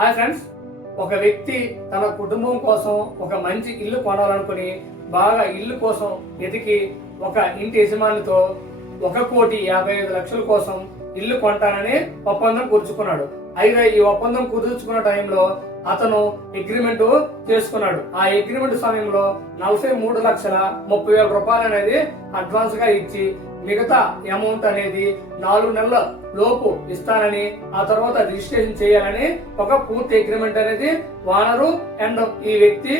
Hi friends, ఒక వ్యక్తి తన కుటుంబం కోసం ఒక మంచి ఇల్లు కొనాలనుకుని బాగా ఇల్లు కోసం వెతికి ఒక ఇంటి యజమానితో 1,55,00,000 కోసం ఇల్లు కొంటానని ఒప్పందం కుదుర్చుకున్నాడు. అయితే ఈ ఒప్పందం కుదుర్చుకున్న టైంలో అతను అగ్రిమెంట్ చేసుకున్నాడు. ఆ అగ్రిమెంట్ సమయంలో 43,30,000 రూపాయలు అనేది అడ్వాన్స్ గా ఇచ్చి మిగతా అమౌంట్ అనేది 4 నెలల లోపు ఇస్తానని, ఆ తర్వాత రిజిస్ట్రేషన్ చేయాలని ఒక పూర్తి అగ్రిమెంట్ అనేది ఓనరు అండ్ ఈ వ్యక్తి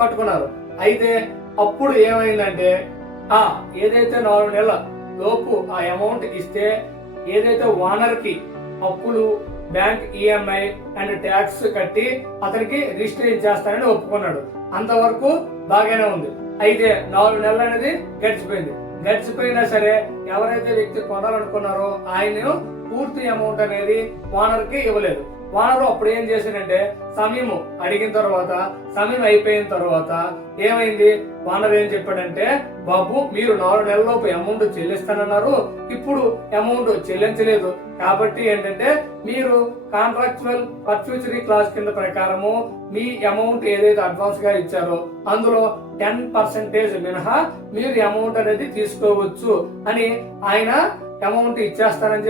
కట్టుకున్నారు. అయితే అప్పుడు ఏమైందంటే ఏదైతే 4 నెలల లోపు ఆ అమౌంట్ ఇస్తే ఏదైతే ఓనర్ కి అప్పులు, బ్యాంక్ ఈఎంఐ అండ్ ట్యాక్స్ కట్టి అతనికి రిజిస్ట్రేషన్ చేస్తానని ఒప్పుకున్నాడు. అంతవరకు బాగానే ఉంది. అయితే 4 నెలలు అనేది గడిచిపోయినా సరే ఎవరైతే వ్యక్తి కొనాలనుకున్నారో ఆయన పూర్తి అమౌంట్ అనేది ఓనర్ కి ఇవ్వలేదు. ఓనర్ అప్పుడు ఏం చేశాడంటే సమయం అడిగిన తర్వాత, సమయం అయిపోయిన తర్వాత ఏమైంది, ఓనర్ ఏం చెప్పాడంటే, బాబు మీరు 4 నెలలలోపు అమౌంట్ చెల్లిస్తానన్నారు, ఇప్పుడు అమౌంట్ చెల్లించలేదు కాబట్టి ఏంటంటే మీరు కాంట్రాక్చువల్ పర్ఫ్యూచరీ క్లాస్ కింద ప్రకారము మీ అమౌంట్ ఏదైతే అడ్వాన్స్ గా ఇచ్చారో అందులో 10% మినహా మీరు అమౌంట్ అనేది తీసుకోవచ్చు అని ఆయన అమౌంట్ ఇచ్చేస్తానని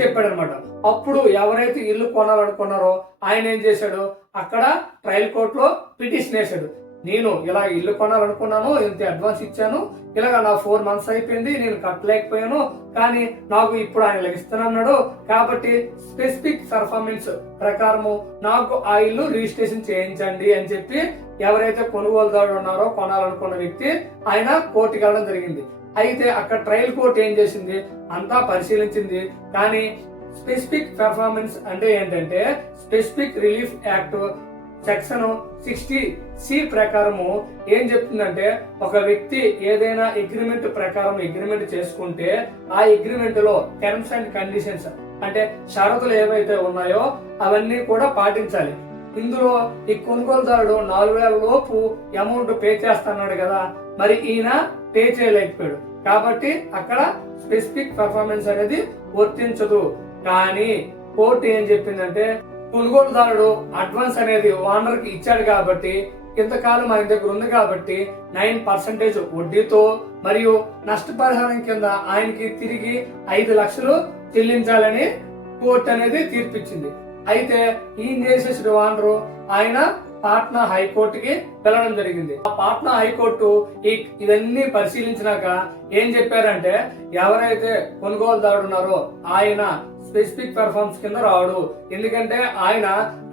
చెప్పాడనమాట. అప్పుడు ఎవరైతే ఇల్లు కొనాలనుకున్నారో ఆయన ఏం చేశాడు, అక్కడ ట్రయల్ కోర్టులో పిటిషన్ వేశాడు. నేను ఇలా ఇల్లు కొనాలనుకున్నాను, ఇంత అడ్వాన్స్ ఇచ్చాను, ఇలాగ నా 4 మంత్స్ అయిపోయింది, నేను కట్టలేకపోయాను, కానీ నాకు ఇప్పుడు ఆయన ఇస్తానన్నాడు కాబట్టి స్పెసిఫిక్ పర్ఫార్మెన్స్ ప్రకారము నాకు ఆ ఇల్లు రిజిస్ట్రేషన్ చేయించండి అని చెప్పి ఎవరైతే కొనుగోలుదారుడు ఉన్నారో కొనాలనుకున్న వ్యక్తి ఆయన కోర్టుకి వెళ్ళడం జరిగింది. అయితే అక్కడ ట్రయల్ కోర్టు ఏం చేసింది, అంతా పరిశీలించింది, కానీ స్పెసిఫిక్ పెర్ఫార్మెన్స్ అంటే ఏంటంటే specific relief act section 60C ప్రకారము ఏం చెప్తుందంటే, ఒక వ్యక్తి ఏదైనా అగ్రిమెంట్ ప్రకారం అగ్రిమెంట్ చేసుకుంటే ఆ అగ్రిమెంట్ లో టర్మ్స్ అండ్ కండిషన్స్ అంటే షరతులు ఏవైతే ఉన్నాయో అవన్నీ కూడా పాటించాలి. ఇందులో ఈ కొనుగోలుదారుడు 4,000 లోపు అమౌంట్ పే చేస్తున్నాడు కదా, మరి ఈయన పే చేయలేకపోయాడు కాబట్టి అక్కడ స్పెసిఫిక్ పెర్ఫార్మెన్స్ అనేది వర్తించదు. కానీ కోర్టు ఏం చెప్పిందంటే, కొనుగోలుదారుడు అడ్వాన్స్ అనేది ఓనర్ కి ఇచ్చాడు కాబట్టి, ఇంతకాలం ఆయన దగ్గర ఉంది కాబట్టి 9% వడ్డీతో మరియు నష్టపరిహారం కింద ఆయనకి తిరిగి 5 లక్షలు చెల్లించాలని కోర్టు అనేది తీర్పిచ్చింది. అయితే ఈయన చేసేసిన ఓనరు ఆయన పాట్నా హైకోర్టుకి వెళ్ళడం జరిగింది. ఆ పాట్నా హైకోర్టు ఇవన్నీ పరిశీలించినాక ఏం చెప్పారంటే, ఎవరైతే కొనుగోలుదారుడు ఉన్నారో ఆయన స్పెసిఫిక్ పెర్ఫార్మెన్స్ కింద రాడు. ఎందుకంటే ఆయన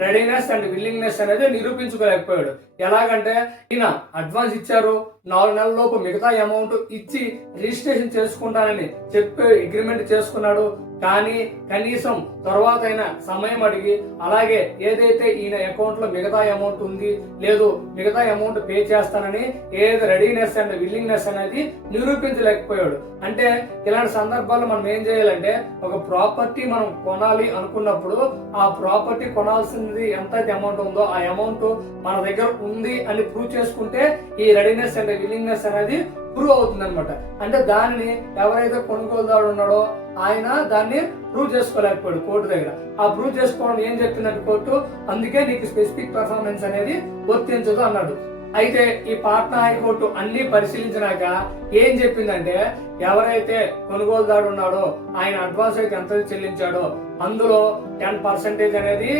రెడీనెస్ అండ్ విల్లింగ్నెస్ అనేది నిరూపించుకోలేకపోయాడు. ఎలాగంటే ఈయన అడ్వాన్స్ ఇచ్చారు, 4 నెలల లోపు మిగతా అమౌంట్ ఇచ్చి రిజిస్ట్రేషన్ చేసుకుంటానని చెప్పి అగ్రిమెంట్ చేసుకున్నాడు. కానీ కనీసం తర్వాత అయినా సమయం అడిగి, అలాగే ఏదైతే ఈయన అకౌంట్ లో మిగతా అమౌంట్ ఉంది లేదు మిగతా అమౌంట్ పే చేస్తానని ఏది రెడీనెస్ అండ్ విల్లింగ్నెస్ అనేది నిరూపించలేకపోయాడు. అంటే ఇలాంటి సందర్భాల్లో మనం ఏం చేయాలంటే, ఒక ప్రాపర్టీ మనం కొనాలి అనుకున్నప్పుడు ఆ ప్రాపర్టీ కొనాల్సింది ఎంత అమౌంట్ ఉందో ఆ అమౌంట్ మన దగ్గర ఉంది అని ప్రూవ్ చేసుకుంటే ఈ రెడీనెస్ అండ్ విల్లింగ్నెస్ అనేది ప్రూవ్ అవుతుంది అనమాట. అంటే దానిని ఎవరైతే కొనుగోలుదారుడు ఉన్నాడో ఆయన దాన్ని ప్రూవ్ చేసుకోలేకపోయాడు కోర్టు దగ్గర. ఆ ప్రూవ్ చేసుకోవడం ఏం చెప్పిందంటే కోర్టు, అందుకే నీకు స్పెసిఫిక్ పెర్ఫార్మెన్స్ అనేది వర్తించదు అన్నాడు. అయితే ఈ పాట్నా హైకోర్టు అన్ని పరిశీలించినాక ఏం చెప్పిందంటే, ఎవరైతే కొనుగోలుదారుడు ఉన్నాడో ఆయన అడ్వాన్స్ అయితే ఎంత చెల్లించాడో అందులో 10% అనేది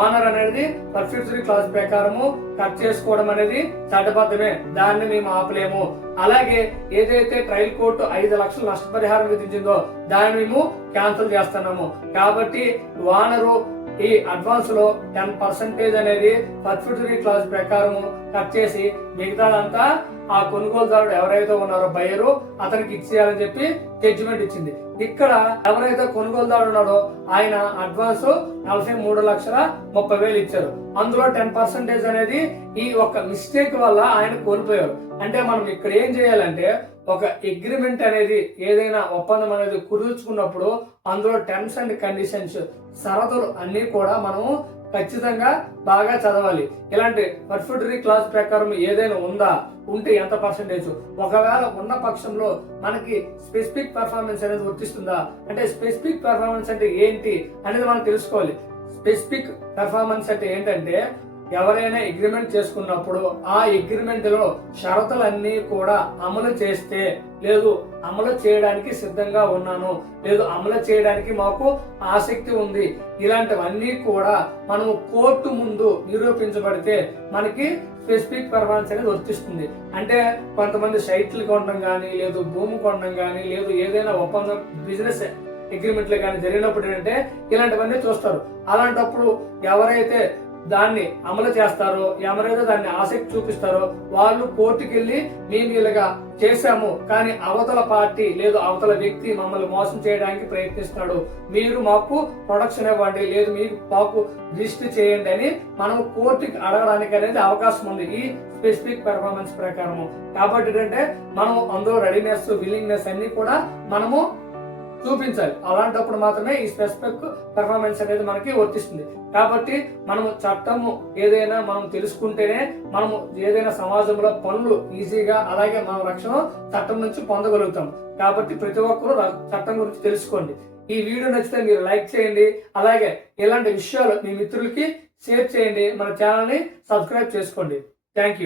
ఓనర్ అనేది పర్ఫ్యూచరీ క్లాస్ ప్రకారము కట్ చేసుకోవడం అనేది చట్టబద్ధమే, దాన్ని మేము ఆపలేము. అలాగే ఏదైతే ట్రయల్ కోర్టు 5 లక్షలు నష్టపరిహారం విధించిందో దాన్ని మేము క్యాన్సిల్ చేస్తున్నాము. కాబట్టి ఓనరు ఈ అడ్వాన్స్ లో 10% అనేది పర్ఫ్యూచరీ క్లాస్ ప్రకారము కట్ చేసి మిగతాదంతా ఆ కొనుగోలుదారుడు ఎవరైతే ఉన్నారో బయ్యరు అతనికి ఇచ్చేయాలని చెప్పి జడ్జిమెంట్ ఇచ్చింది. ఇక్కడ ఎవరైతే కొనుగోలుదారుడు ఉన్నాడో ఆయన అడ్వాన్స్ 43,30,000 ఇచ్చారు. అందులో 10% అనేది ఈ ఒక్క మిస్టేక్ వల్ల ఆయన కోల్పోయారు. అంటే మనం ఇక్కడ ఏం చేయాలంటే, ఒక అగ్రిమెంట్ అనేది ఏదైనా ఒప్పందం అనేది కుదుర్చుకున్నప్పుడు అందులో టర్మ్స్ అండ్ కండిషన్స్ షరతులు అన్ని కూడా మనము ఖచ్చితంగా బాగా చదవాలి. ఇలాంటి పర్ఫ్యూటరీ క్లాస్ ప్రకారం ఏదైనా ఉందా, ఉంటే ఎంత పర్సెంటేజ్, ఒకవేళ ఉన్న పక్షంలో మనకి స్పెసిఫిక్ పెర్ఫార్మెన్స్ అనేది వర్తిస్తుందా, అంటే స్పెసిఫిక్ పెర్ఫార్మెన్స్ అంటే ఏంటి అనేది మనం తెలుసుకోవాలి. స్పెసిఫిక్ పెర్ఫార్మెన్స్ అంటే ఏంటంటే ఎవరైనా అగ్రిమెంట్ చేసుకున్నప్పుడు ఆ అగ్రిమెంట్ లో షరతులన్నీ కూడా అమలు చేస్తే, లేదు అమలు చేయడానికి సిద్ధంగా ఉన్నాను, లేదు అమలు చేయడానికి మాకు ఆసక్తి ఉంది, ఇలాంటివన్నీ కూడా మనము కోర్టు ముందు నిరూపించబడితే మనకి స్పెసిఫిక్ పెర్ఫార్మెన్స్ అనేది వర్తిస్తుంది. అంటే కొంతమంది సైట్లు కొనడం కానీ, లేదు భూమి కొనడం కానీ, లేదు ఏదైనా ఒప్పందం బిజినెస్ అగ్రిమెంట్లు కానీ జరిగినప్పుడు ఏంటంటే ఇలాంటివన్నీ చూస్తారు. అలాంటప్పుడు ఎవరైతే దాన్ని అమలు చేస్తారో, ఎవరైతే దాన్ని ఆసక్తి చూపిస్తారో వాళ్ళు కోర్టుకి వెళ్ళి మేము ఇలాగా చేశాము, కానీ అవతల పార్టీ లేదు అవతల వ్యక్తి మమ్మల్ని మోసం చేయడానికి ప్రయత్నిస్తున్నాడు, మీరు మాకు ప్రొడక్షన్ ఇవ్వండి, లేదు మీరు మాకు రిజిస్టర్ చేయండి అని మనం కోర్టుకి అడగడానికి అనేది అవకాశం ఉంది ఈ స్పెసిఫిక్ పెర్ఫార్మెన్స్ ప్రకారము. కాబట్టి ఏంటంటే మనం అందులో రెడీనెస్, విల్లింగ్నెస్ అన్ని కూడా మనము చూపించాలి. అలాంటప్పుడు మాత్రమే ఈ స్పెసిఫిక్ పెర్ఫార్మెన్స్ అనేది మనకి వర్తిస్తుంది. కాబట్టి మనము చట్టము ఏదైనా మనం తెలుసుకుంటేనే మనము ఏదైనా సమాజంలో పనులు ఈజీగా, అలాగే మనం రక్షణ చట్టం నుంచి పొందగలుగుతాం. కాబట్టి ప్రతి ఒక్కరూ చట్టం గురించి తెలుసుకోండి. ఈ వీడియో నచ్చితే మీరు లైక్ చేయండి, అలాగే ఇలాంటి విషయాలు మీ మిత్రులకి షేర్ చేయండి, మన ఛానల్ ని సబ్స్క్రైబ్ చేసుకోండి. Thank you.